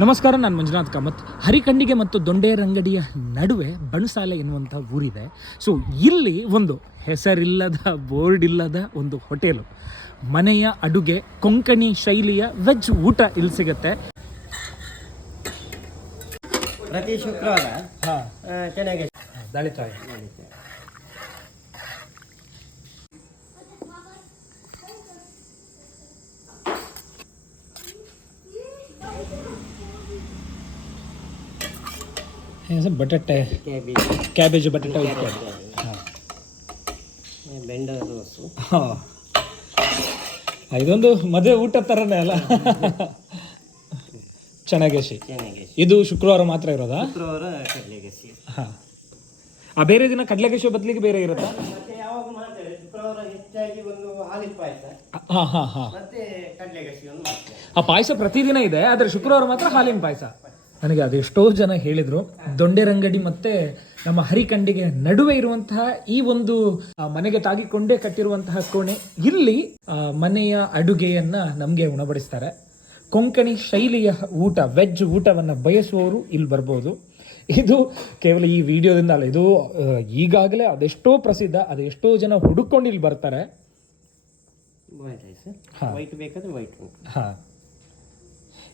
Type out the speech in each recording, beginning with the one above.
ನಮಸ್ಕಾರ ನಾನು ಮಂಜುನಾಥ್ ಕಾಮತ್. ಹರಿಕಂಡಿಗೆ ಮತ್ತು ದೊಂಡೇರಂಗಡಿಯ ನಡುವೆ ಬಣಸಾಲೆ ಎನ್ನುವಂಥ ಊರಿದೆ. ಸೊ ಇಲ್ಲಿ ಒಂದು ಹೆಸರಿಲ್ಲದ ಬೋರ್ಡ್ ಇಲ್ಲದ ಒಂದು ಹೋಟೆಲು. ಮನೆಯ ಅಡುಗೆ ಕೊಂಕಣಿ ಶೈಲಿಯ ವೆಜ್ ಊಟ ಇಲ್ಲಿ ಸಿಗುತ್ತೆ. ಪ್ರತಿ ಶುಕ್ರವಾರ? ಹಾಂ. ಚೆನ್ನಾಗಿ. ಚೆನ್ನಾಗಿ ದಳಿತಾಯಿ ಸರ್ ಬಟಾಟೆ? ಕ್ಯಾಬೇಜ್. ಕ್ಯಾಬೇಜ್ ಬಟಾಟೆ. ಹಾಂ. ಬೆಂಡ ಹಾಂ. ಇದೊಂದು ಮದುವೆ ಊಟ ಥರನೇ ಅಲ್ಲ. ಚೆನ್ನಾಗೇಶಿ. ಚೆನ್ನಾಗಿ ಇದು ಶುಕ್ರವಾರ ಮಾತ್ರ ಇರೋದಾ? ಶುಕ್ರವಾರ ಕಡಲೆಗೆಸಿ ಹಾಂ. ಆ ಬೇರೆ ದಿನ ಕಡಲೆಗೇಶಿ ಬದಲಿಗೆ ಬೇರೆ ಇರುತ್ತಾ? ಮತ್ತೆ ಯಾವಾಗ ಮಾಡ್ತೇವೆ? ಶುಕ್ರವಾರ ಹೆಚ್ಚಾಗಿ ಒಂದು ಹಾಲಿನ ಪಾಯಸ. ಹಾಂ ಹಾಂ ಹಾಂ. ಆ ಪಾಯಸ ಪ್ರತಿದಿನ ಇದೆ ಆದರೆ ಶುಕ್ರವಾರ ಮಾತ್ರ ಹಾಲಿನ ಪಾಯಸ. ನನಗೆ ಅದೆಷ್ಟೋ ಜನ ಹೇಳಿದರು. ದೊಂಡೆರಂಗಡಿ ಮತ್ತೆ ನಮ್ಮ ಹರಿಕಂಡಿಗೆ ನಡುವೆ ಇರುವಂತಹ ಈ ಒಂದು ಮನೆಗೆ ತಾಗಿಕೊಂಡೇ ಕಟ್ಟಿರುವಂತಹ ಕೋಣೆ. ಇಲ್ಲಿ ಮನೆಯ ಅಡುಗೆಯನ್ನ ನಮಗೆ ಉಣಬಡಿಸ್ತಾರೆ. ಕೊಂಕಣಿ ಶೈಲಿಯ ಊಟ ವೆಜ್ ಊಟವನ್ನು ಬಯಸುವವರು ಇಲ್ಲಿ ಬರ್ಬೋದು. ಇದು ಕೇವಲ ಈ ವಿಡಿಯೋದಿಂದ ಅಲ್ಲ ಇದು ಈಗಾಗಲೇ ಅದೆಷ್ಟೋ ಪ್ರಸಿದ್ಧ ಅದೆಷ್ಟೋ ಜನ ಹುಡುಕೊಂಡು ಇಲ್ಲಿ ಬರ್ತಾರೆ. ಹಾ. ವೈಟ್ ಬೇಕಾದ್ರೆ ವೈಟ್ ಉಂಟು ಹಾಂ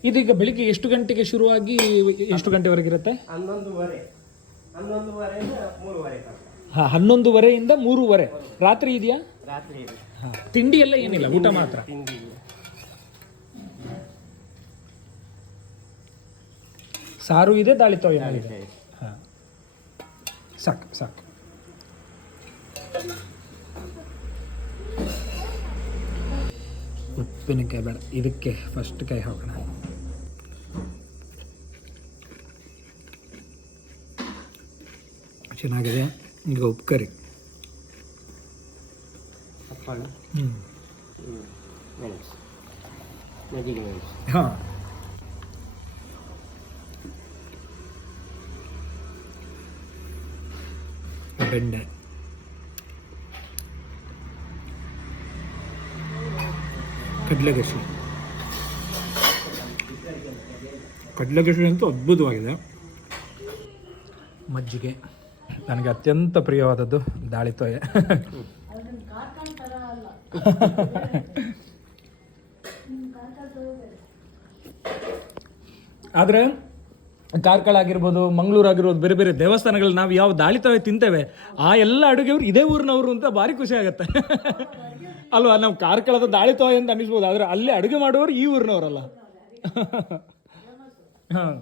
ಇದೀಗ ಬೆಳಿಗ್ಗೆ ಎಷ್ಟು ಗಂಟೆಗೆ ಶುರುವಾಗಿ ಎಷ್ಟು ಗಂಟೆವರೆಗೆ ಇರುತ್ತೆ? ಹನ್ನೊಂದುವರೆ. ಹನ್ನೊಂದುವರೆಯಿಂದ ಮೂರುವರೆ ಹಾಂ ಹನ್ನೊಂದುವರೆಯಿಂದ ಮೂರುವರೆ. ರಾತ್ರಿ ಇದೆಯಾ? ರಾತ್ರಿ ಇದೆ. ಹಾಂ ತಿಂಡಿ ಎಲ್ಲ ಏನಿಲ್ಲ ಊಟ ಮಾತ್ರ. ತಿಂಡಿ ಇಲ್ಲ. ಸಾರು ಇದೆ ದಾಳಿತೋ ಇದೆ. ಹಾಂ. ಸಾಕು ಸಾಕು. ಉಪ್ಪಿನಕಾಯಿ ಬೇಡ ಇದಕ್ಕೆ ಫಸ್ಟ್ ಕೈ ಹಾಕೋಣ. ಚೆನ್ನಾಗಿದೆ. ಈಗ ಉಪ್ಪು ಕರಿ ಹ್ಞೂ ಹಾಂ. ಬೆಂಡೆ. ಕಡಲೆಗಸಿ. ಕಡಲೆಗಸಿ ಅಂತೂ ಅದ್ಭುತವಾಗಿದೆ. ಮಜ್ಜಿಗೆ. ನನಗೆ ಅತ್ಯಂತ ಪ್ರಿಯವಾದದ್ದು ದಾಳಿತೋಯ ಆದರೆ ಕಾರ್ಕಳ ಆಗಿರ್ಬೋದು ಮಂಗಳೂರು ಆಗಿರ್ಬೋದು ಬೇರೆ ಬೇರೆ ದೇವಸ್ಥಾನಗಳು ನಾವು ಯಾವ ದಾಳಿತವೇ ತಿಂತೇವೆ, ಆ ಎಲ್ಲ ಅಡುಗೆಯವರು ಇದೇ ಊರಿನವರು ಅಂತ ಭಾರಿ ಖುಷಿ ಆಗುತ್ತೆ. ಅಲ್ವಾ? ನಾವು ಕಾರ್ಕಳದ ದಾಳಿತವೆ ಅಂತ ಅನಿಸ್ಬೋದು ಆದರೆ ಅಲ್ಲಿ ಅಡುಗೆ ಮಾಡುವವರು ಈ ಊರಿನವರಲ್ಲ. ಹಾಂ.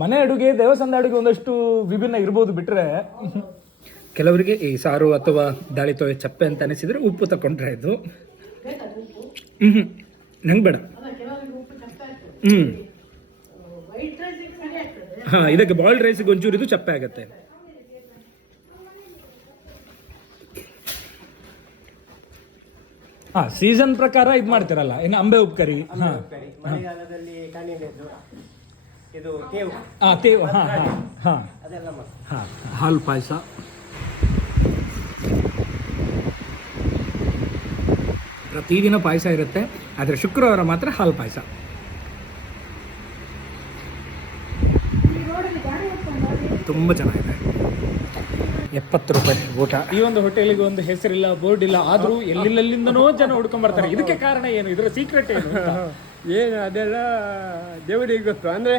ಮನೆ ಅಡುಗೆ ದೇವಸ್ಥಾನದ ಅಡುಗೆ ಒಂದಷ್ಟು ವಿಭಿನ್ನ ಇರ್ಬೋದು ಬಿಟ್ರೆ. ಕೆಲವರಿಗೆ ಈ ಸಾರು ಅಥವಾ ದಾಳಿ ತೊವೆ ಚಪ್ಪೆ ಅಂತ ಅನಿಸಿದ್ರೆ ಉಪ್ಪು ತಕೊಂಡ್ರೆ ಇದು. ಹ್ಮ್ ನಂಗೆ ಬೇಡ. ಹ್ಞೂ ಹಾಂ ಇದಕ್ಕೆ ಬಾಯ್ಲ್ಡ್ ರೈಸ್ಗೆ ಒಂಚೂರು ಇದು ಚಪ್ಪೆ ಆಗತ್ತೆ. ಹಾ ಸೀಸನ್ ಪ್ರಕಾರ ಇದು ಮಾಡ್ತಿರಲ್ಲ. ಇನ್ನು ಅಂಬೆ ಉಪ್ಕರಿ. ಕರಿ ಹಾ ಇದು ತೇವು. ಹಾ ತೇವ್ ಹಾ ಹಾ ಹಾ. ಅದೆಲ್ಲ ಮಾಡ್ತೀವಿ. ಹಾಲು ಪಾಯಸ. ಪ್ರತಿದಿನ ಪಾಯಸ ಇರುತ್ತೆ ಆದರೆ ಶುಕ್ರವಾರ ಮಾತ್ರ ಹಾಲು ಪಾಯಸ. ತುಂಬ ಚೆನ್ನಾಗಿದೆ. ಎಪ್ಪತ್ತು ರೂಪಾಯಿ ಊಟ. ಈ ಒಂದು ಹೋಟೆಲಿಗೆ ಒಂದು ಹೆಸರಿಲ್ಲ ಬೋರ್ಡ್ ಇಲ್ಲ ಆದ್ರೂ ಎಲ್ಲೆಲ್ಲಿಂದನೋ ಜನ ಹುಡ್ಕೊಂಡ್ ಬರ್ತಾರೆ. ಇದಕ್ಕೆ ಕಾರಣ ಏನು? ಇದರ ಸೀಕ್ರೆಟ್ ಏನು ಏನು ಅದೆಲ್ಲ ದೇವರಿಗೆ ಗೊತ್ತು. ಅಂದರೆ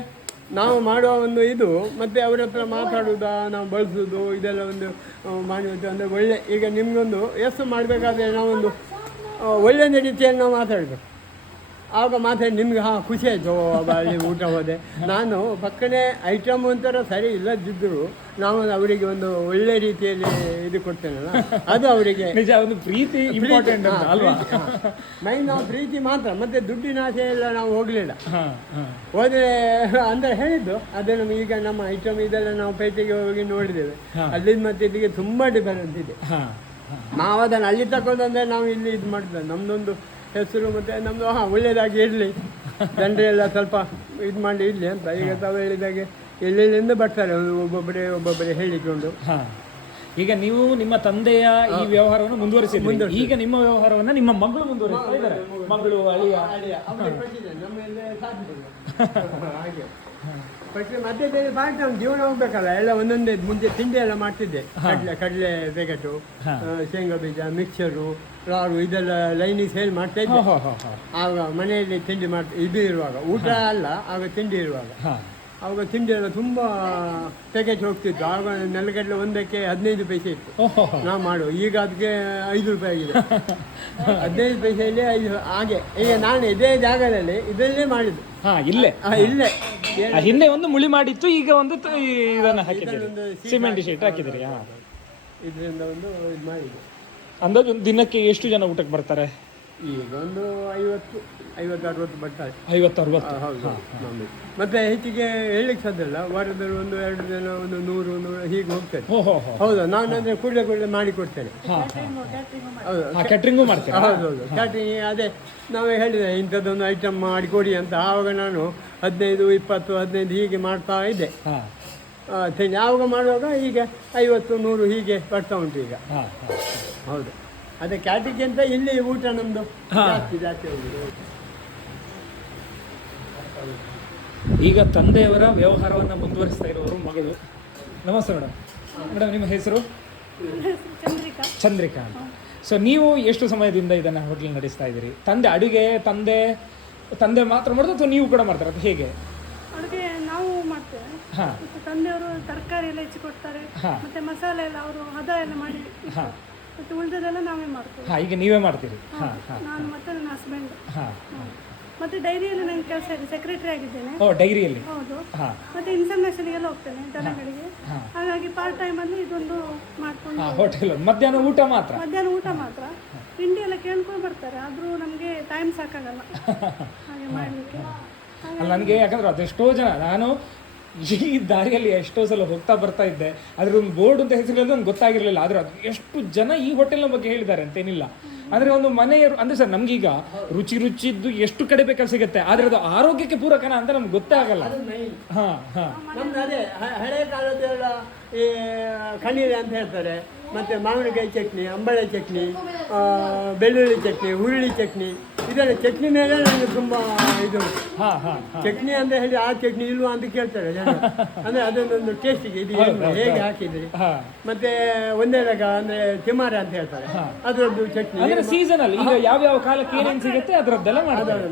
ನಾವು ಮಾಡುವ ಒಂದು ಇದು ಮತ್ತು ಅವರ ಹತ್ರ ಮಾತಾಡೋದು ನಾವು ಬಳಸೋದು ಇದೆಲ್ಲ ಒಂದು ಆ, ಮಾಡುವುದು ಅಂದರೆ ಒಳ್ಳೆ ಈಗ ನಿಮಗೊಂದು ಎಷ್ಟು ಮಾಡಬೇಕಾದ್ರೆ ನಾವೊಂದು ಒಳ್ಳೆ ರೀತಿಯಲ್ಲಿ ನಾವು ಮಾತಾಡಬೇಕು. ಆವಾಗ ಮಾತ್ರ ನಿಮ್ಗೆ ಹಾಂ ಖುಷಿ ಆಯ್ತು ಅಲ್ಲಿ ಊಟ ಹೋದೆ. ನಾನು ಪಕ್ಕನೆ ಐಟಮ್ ಒಂಥರ ಸರಿ ಇಲ್ಲದಿದ್ದರೂ ನಾವು ಅವರಿಗೆ ಒಂದು ಒಳ್ಳೆ ರೀತಿಯಲ್ಲಿ ಇದು ಕೊಡ್ತೇನಲ್ಲ ಅದು ಅವರಿಗೆ ನಿಜ ಒಂದು ಪ್ರೀತಿ ಇಂಪಾರ್ಟೆಂಟ್ ಅಲ್ವಾ? ಮೈನ್ ನಾವು ಪ್ರೀತಿ ಮಾತ್ರ ಮತ್ತೆ ದುಡ್ಡಿನ ಆಸೆ ಎಲ್ಲ ನಾವು ಹೋಗಲಿಲ್ಲ. ಹೋದ್ರೆ ಅಂದ್ರೆ ಹೇಳಿದ್ದು ಅದೇ ನಮ್ಗೆ ಈಗ ನಮ್ಮ ಐಟಮ್ ಇದೆಲ್ಲ ನಾವು ಪೇಟೆಗೆ ಹೋಗಿ ನೋಡಿದ್ದೇವೆ. ಅಲ್ಲಿಂದ ಮತ್ತೆ ಇಲ್ಲಿಗೆ ತುಂಬಾ ಡಿಫರೆನ್ಸ್ ಇದೆ. ಅದನ್ನು ಅಲ್ಲಿ ತಕೊಂಡ್ರೆ ನಾವು ಇಲ್ಲಿ ಇದು ಮಾಡ್ತೇವೆ. ನಮ್ದೊಂದು ಹೆಸರು ಮತ್ತೆ ನಮ್ಮದು ಹಾಂ ಒಳ್ಳೆಯದಾಗಿ ಇರಲಿ. ಜನರೆಲ್ಲ ಸ್ವಲ್ಪ ಇದು ಮಾಡಿ ಇರಲಿ ಅಂತ. ಈಗ ತಾವು ಹೇಳಿದಾಗೆ ಎಲ್ಲೆಲ್ಲಿಂದ ಬರ್ತಾರೆ ಒಂದು ಒಬ್ಬೊಬ್ಬರೇ ಒಬ್ಬೊಬ್ಬರೇ ಹೇಳಿಕೊಂಡು ಹಾ. ಈಗ ನೀವು ನಿಮ್ಮ ತಂದೆಯ ಈ ವ್ಯವಹಾರವನ್ನು ಮುಂದುವರಿಸಿದ್ರಿ. ಈಗ ನಿಮ್ಮ ವ್ಯವಹಾರವನ್ನು ನಿಮ್ಮ ಮಗಳು ಮುಂದುವರಿಸ್ತಾ ಇದ್ದಾರೆ. ಮಗಳು ಅಳಿಯ. ಅಳಿಯ, ಮತ್ತೆ ಬೇರೆ ಜೀವನ ಹೋಗ್ಬೇಕಲ್ಲ ಎಲ್ಲ ಒಂದೊಂದೇ ಮುಂದೆ ತಿಂಡಿ ಎಲ್ಲ ಮಾಡ್ತಿದ್ದೆ. ಕಡಲೆ ಕಡಲೆ ಪ್ಯಾಕೆಟು ಶೇಂಗಾ ಬೀಜ ಮಿಕ್ಸರು ಲಾರು ಇದೆಲ್ಲ ಲೈನಿಗೆ ಸೇಲ್ ಮಾಡ್ತಾ ಇದ್ದೆ. ಆಗ ಮನೆಯಲ್ಲಿ ತಿಂಡಿ ಮಾಡ್ತಾ ಇದು ಇರುವಾಗ ಊಟ ಅಲ್ಲ ಆಗ ತಿಂಡಿ ಇರುವಾಗ. ಆವಾಗ ತಿಂಡಿ ಎಲ್ಲ ತುಂಬ ಪ್ಯಾಕೇಜ್ ಹೋಗ್ತಿತ್ತು. ಆಗ ನೆಲಗಡಲೆ ಒಂದಕ್ಕೆ ಹದಿನೈದು ಪೈಸೆ ಇತ್ತು. ನಾವು ಮಾಡು ಈಗ ಅದಕ್ಕೆ ಐದು ರೂಪಾಯಿ ಆಗಿದೆ. ಹದಿನೈದು ಪೈಸೆಯಲ್ಲಿ ಐದು ಹಾಗೆ. ಈಗ ನಾನು ಇದೇ ಜಾಗದಲ್ಲಿ ಇದರಲ್ಲೇ ಮಾಡಿದ್ದು. ಹಾ ಇಲ್ಲೇ. ಇಲ್ಲೇ. ಹಿಂದೆ ಒಂದು ಮುಳಿ ಮಾಡಿತ್ತು ಈಗ ಒಂದು ಇದನ್ನು ಹಾಕಿದ್ದೀರಿ. ಸಿಮೆಂಟ್ ಶೀಟ್ ಹಾಕಿದ್ರಿ ಇದರಿಂದ ಒಂದು ಇದು ಮಾಡಿದ್ದು. ಅಂದಾಜು ಒಂದು ದಿನಕ್ಕೆ ಎಷ್ಟು ಜನ ಊಟಕ್ಕೆ ಬರ್ತಾರೆ? ಈಗ ಒಂದು ಐವತ್ತು ಐವತ್ತು ಅರವತ್ತು ಬಟ್ಟ ಐವತ್ತು ಅರವತ್ತು ಹೌದು. ಮತ್ತೆ ಹೆಚ್ಚಿಗೆ ಹೇಳಲಿಕ್ಕೆ ಸಾಧ್ಯ ಇಲ್ಲ. ವಾರದಲ್ಲಿ ಒಂದು ಎರಡು ಜನ ಒಂದು ನೂರು ನೂರು ಹೀಗೆ ಹೋಗ್ತೇನೆ ಹೌದಾ? ನಾನು ಅಂದ್ರೆ ಕೂಡಲೇ ಕೂಡಲೇ ಮಾಡಿ ಕೊಡ್ತೇನೆ. ಹೌದು. ಕ್ಯಾಟ್ರಿಂಗು ಮಾಡ್ತೇನೆ. ಹೌದು ಹೌದು. ಕ್ಯಾಟ್ರಿಂಗ್ ಅದೇ ನಾವೇ ಹೇಳಿದೆ ಇಂಥದ್ದೊಂದು ಐಟಮ್ ಮಾಡಿಕೊಡಿ ಅಂತ. ಆವಾಗ ನಾನು ಹದಿನೈದು ಇಪ್ಪತ್ತು ಹದಿನೈದು ಹೀಗೆ ಮಾಡ್ತಾ ಇದ್ದೆ. ಹಾ. ಆ, ತಿಂಡಿ ಆವಾಗ ಮಾಡುವಾಗ ಈಗ ಐವತ್ತು ನೂರು ಹೀಗೆ ಬರ್ತಾ ಉಂಟು ಈಗ. ಹೌದು. ಅದೇ ಕ್ಯಾಟಿಗೆ ಅಂತ ಇಲ್ಲಿ ಊಟ ನಮ್ಮದು ಜಾಸ್ತಿ ಜಾಸ್ತಿ ಹೋಗುದು ಈಗ ತಂದೆಯವರ ವ್ಯವಹಾರವನ್ನು ಮುಂದುವರಿಸ್ತಾ ಇರೋರು ಮಗಳು. ನಮಸ್ತೆ ಮೇಡಮ್. ಮೇಡಮ್ ನಿಮ್ಮ ಹೆಸರು? ಚಂದ್ರಿಕಾ. ಚಂದ್ರಿಕಾ ಸೊ ನೀವು ಎಷ್ಟು ಸಮಯದಿಂದ ಇದನ್ನ ಹೋಟೆಲ್ ನಡೆಸ್ತಾ ಇದ್ದೀರಿ? ತಂದೆ ಅಡುಗೆ ತಂದೆ ತಂದೆ ಮಾತ್ರ ಮಾಡೋದು ಅಥವಾ ನೀವು ಕೂಡ ಮಾಡ್ತಾರೆ? ಅದು ಹೇಗೆ? ಅಡುಗೆ ನಾವು ಮಾಡ್ತೇವೆ. ಹಾಂ. ಮತ್ತೆ ತಂದೆಯವರು ತರಕಾರಿ ಎಲ್ಲ ಹೆಚ್ಚಿ ಕೊಡ್ತಾರೆ. ಹಾ. ಮತ್ತೆ ಮಸಾಲೆ ಎಲ್ಲ ಅವರು ಹದ ಎಲ್ಲ ಮಾಡಿ ಹಾ. ಮತ್ತೆ ಉಳಿದದೆಲ್ಲ ನಾವೇ ಮಾಡ್ತೀವಿ. ಹಾ ಈಗ ನೀವೇ ಮಾಡ್ತೀರಿ. ಹಾ ಹಾ ನಾನು ಮತ್ತೆ ನನ್ನ ಹಸ್ಬೆಂಡ್ ಹಾ ಮತ್ತೆ ಡೈರಿಯಲ್ಲಿ ನನ್ನ ಕೆಲಸ ಇದೆ ಸೆಕ್ರೆಟರಿ ಆಗಿದ್ದೇನೆ. ಓ ಡೈರಿಯಲ್ಲಿ? ಹೌದು. ಮತ್ತೆ ಮತ್ತೆ ಇನ್ಫಾರ್ಮೇಷನ್ಗೆಲ್ಲ ಹೋಗ್ತೇನೆ ಜನಗಳಿಗೆ. ಹಾಗಾಗಿ ಪಾರ್ಟ್ ಟೈಮಲ್ಲಿ ಇದೊಂದು ಮಾಡ್ಕೊಂಡು ಹೋಟೆಲ್ ಮಧ್ಯಾಹ್ನ ಊಟ ಮಾತ್ರ? ಮಧ್ಯಾಹ್ನ ಊಟ ಮಾತ್ರ. ತಿಂಡಿ ಎಲ್ಲ ಕೇಳ್ಕೊಂಡು ಬರ್ತಾರೆ ಆದರೂ ನಮಗೆ ಟೈಮ್ ಸಾಕಾಗಲ್ಲ. ಹಾಗೆ ಮಾಡಲಿಕ್ಕೆ. ನನಗೆ ಯಾಕಂದ್ರೆ ಅದೆಷ್ಟೋ ಜನ. ನಾನು ಈ ದಾರಿಯಲ್ಲಿ ಎಷ್ಟೋ ಸಲ ಹೋಗ್ತಾ ಬರ್ತಾ ಇದ್ದೆ. ಅದ್ರ ಒಂದು ಬೋರ್ಡ್ ಅಂತ ಹೆಸರು ನನಗೆ ಗೊತ್ತಾಗಿರಲಿಲ್ಲ. ಆದ್ರೆ ಅದು ಎಷ್ಟು ಜನ ಈ ಹೋಟೆಲ್ನ ಬಗ್ಗೆ ಹೇಳಿದ್ದಾರೆ ಅಂತೇನಿಲ್ಲ. ಅಂದ್ರೆ ಒಂದು ಮನೆಯ ಅಂದ್ರೆ ಸರ್ ನಮ್ಗೀಗ ರುಚಿ ರುಚಿದ್ದು ಎಷ್ಟು ಕಡೆ ಬೇಕಾದ್ರೆ ಸಿಗುತ್ತೆ. ಆದ್ರೆ ಅದು ಆರೋಗ್ಯಕ್ಕೆ ಪೂರಕನ ಅಂತ ನಮ್ಗೆ ಗೊತ್ತೇ ಆಗಲ್ಲ. ಹಾ ಅದೇ ಹಳೆ ಕಾಲದೆಲ್ಲ ಈ ಕಣೀರೆ ಅಂತ ಹೇಳ್ತಾರೆ. ಮತ್ತೆ ಮಾವಿನಕಾಯಿ ಚಟ್ನಿ ಅಂಬಳೆ ಚಟ್ನಿ ಬೆಳ್ಳುಳ್ಳಿ ಚಟ್ನಿ ಹುರುಳಿ ಚಟ್ನಿ. ಇದೆಲ್ಲ ಚಟ್ನಿ ಮೇಲೆ ನನಗೆ ತುಂಬ ಇದು ಉಂಟು. ಹಾ ಹಾ ಚಟ್ನಿ ಅಂತ ಹೇಳಿ ಆ ಚಟ್ನಿ ಇಲ್ವಾ ಅಂತ ಕೇಳ್ತಾರೆ ಜನ ಅಂದ್ರೆ ಅದನ್ನೊಂದು ಟೇಸ್ಟಿಗೆ ಇದು ಏನು ಹೇಗೆ ಹಾಕಿದ್ರಿ? ಮತ್ತೆ ಒಂದೇ ಲಗ ಅಂದ್ರೆ ತಿಮಾರೆ ಅಂತ ಹೇಳ್ತಾರೆ. ಅದರದ್ದು ಚಟ್ನಿ. ಸೀಸನ್ ಅಲ್ಲಿ ಈಗ ಯಾವ ಯಾವ ಕಾಲಕ್ಕೆ ಏನೇನು ಸಿಗುತ್ತೆ ಅದರದ್ದೆಲ್ಲ ಮಾಡ್ತಾರೆ.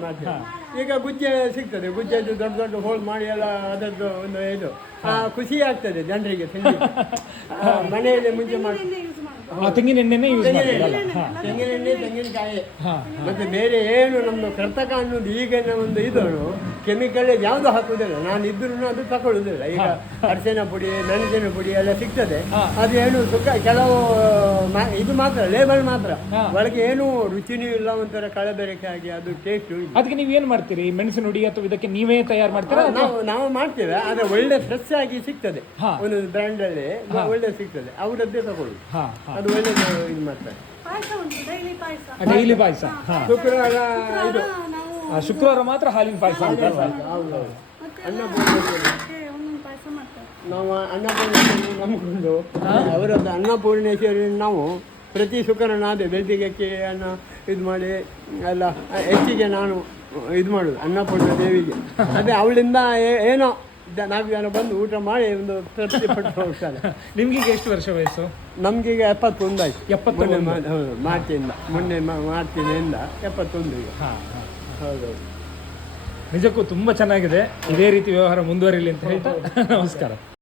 ಈಗ ಗುಜ್ಜೆ ಸಿಗ್ತದೆ ಗುಜ್ಜೆದು ದೊಡ್ಡ ದೊಡ್ಡ ಹೋಲ್ ಮಾಡಿ ಎಲ್ಲ ಅದರದ್ದು ಒಂದು ಇದು. ಆ, ಖುಷಿ ಆಗ್ತದೆ ಜನರಿಗೆ ಆ, ಮನೆಯಲ್ಲಿ ಮುಂಚೆ ಮಾಡಿ. ಆ ತೆಂಗಿನ ಎಣ್ಣೆನೇ ಯೂಸ್ ಮಾಡ್ತೀರಲ್ಲ? ಹಾ. ತೆಂಗಿನೆಣ್ಣೆ ತೆಂಗಿನಕಾಯಿ. ಹಾ. ಮತ್ತೆ ಬೇರೆ ಏನು ನಮ್ಮ ಕರ್ತಕ ಅನ್ನೋದು ಈಗಿನ ಒಂದು ಇದು ಕೆಮಿಕಲ್ ಯಾವುದು ಹಾಕುವುದಿಲ್ಲ ನಾನು ಇದ್ರೂ ಅದು ತಗೊಳ್ಳುದಿಲ್ಲ ಈಗ ಅರ್ಚನ ಪುಡಿ ನಂಜನ ಪುಡಿ ಎಲ್ಲ ಸಿಗ್ತದೆ. ಅದು ಏನು ಸುಖ ಕೆಲವು ಮಾ- ಇದು ಮಾತ್ರ ಲೇಬಲ್ ಮಾತ್ರ. ಒಳಗೆ ಏನು ರುಚಿನೂ ಇಲ್ಲ ಒಂಥರ ಕಳಬೆರಕೆ ಆಗಿ ಅದು ಟೇಸ್ಟು ಅದಕ್ಕೆ ನೀವು ಏನ್ ಮಾಡ್ತೀರಿ ಮೆಣಸಿನ ಹುಡಿ ಅಥವಾ ಇದಕ್ಕೆ ನೀವೇ ತಯಾರು ಮಾಡ್ತೀರಾ? ನಾವು ನಾವು ಮಾಡ್ತೇವೆ. ಆದರೆ ಒಳ್ಳೆ ಫ್ರೆಶ್ ಆಗಿ ಸಿಗ್ತದೆ. ಹಾ. ಒಂದು ಬ್ರ್ಯಾಂಡ್ ಅಲ್ಲಿ ಒಳ್ಳೆ ಸಿಗ್ತದೆ. ಅವರದ್ದೇ ತಗೊಳ್ಳುದು ಹಾ ಹಾ. ಅದು ಒಳ್ಳೆ ಇದು ಮಾಡ್ತಾರೆ. ಪಾಯಸ ಉಂಟು ಡೈಲಿ ಪಾಯಸ. ಡೈಲಿ ಪಾಯಸ. ಹಾ. ಶುಕ್ರವಾರ ಇದು. ನಾವು ಆ, ಶುಕ್ರವಾರ ಮಾತ್ರ ಹಾಲಿನ ಪಾಯಸ ಹೌದು ಮತ್ತೆ ಅನ್ನಪೂರ್ಣೇಶ್ವರಿ ಅದಕ್ಕೆ ಒಂದೊಂದು ಪಾಯಸ ಮಾಡ್ತೇವೆ. ನಾವು ಅನ್ನಪೂರ್ಣೇಶ್ವರಿ ನಂಬಿಕೊಂಡು ಅವರದ್ದು ಅನ್ನಪೂರ್ಣೇಶ್ವರಿ ನಾವು ಪ್ರತಿ ಶುಕ್ರನ ಅದೇ ಬೆಳಿಗ್ಗೆ ಅನ್ನ ಇದು ಮಾಡಿ ಎಲ್ಲ ಹೆಚ್ಚಿಗೆ ನಾನು ಇದು ಮಾಡೋದು ಅನ್ನಪೂರ್ಣ ದೇವಿಗೆ. ಅದೇ ಅವಳಿಂದ ಏನೋ ನಾಲ್ಕು ಜನ ಬಂದು ಊಟ ಮಾಡಿ ಒಂದು ತೃಪ್ತಿ ಪಟ್ಟು ಹೋಗ್ತಾರೆ. ನಿಮ್ಗೀಗ ಎಷ್ಟು ವರ್ಷ ವಯಸ್ಸು? ನಮ್ಗೀಗ ಎಪ್ಪತ್ತೊಂದು ಆಯ್ತು. ಎಪ್ಪತ್ತೊಂದು. ಹೌದು ಮಾರ್ಚಿಂದ. ಮೊನ್ನೆ ಮಾರ್ಚಿನಿಂದ ಎಪ್ಪತ್ತೊಂದು ಈಗ. ಹಾ ಹಾ ಹೌದೌದು. ನಿಜಕ್ಕೂ ತುಂಬಾ ಚೆನ್ನಾಗಿದೆ. ಇದೇ ರೀತಿ ವ್ಯವಹಾರ ಮುಂದುವರಿಲಿ ಅಂತ ಹೇಳ್ತಾ ನಮಸ್ಕಾರ.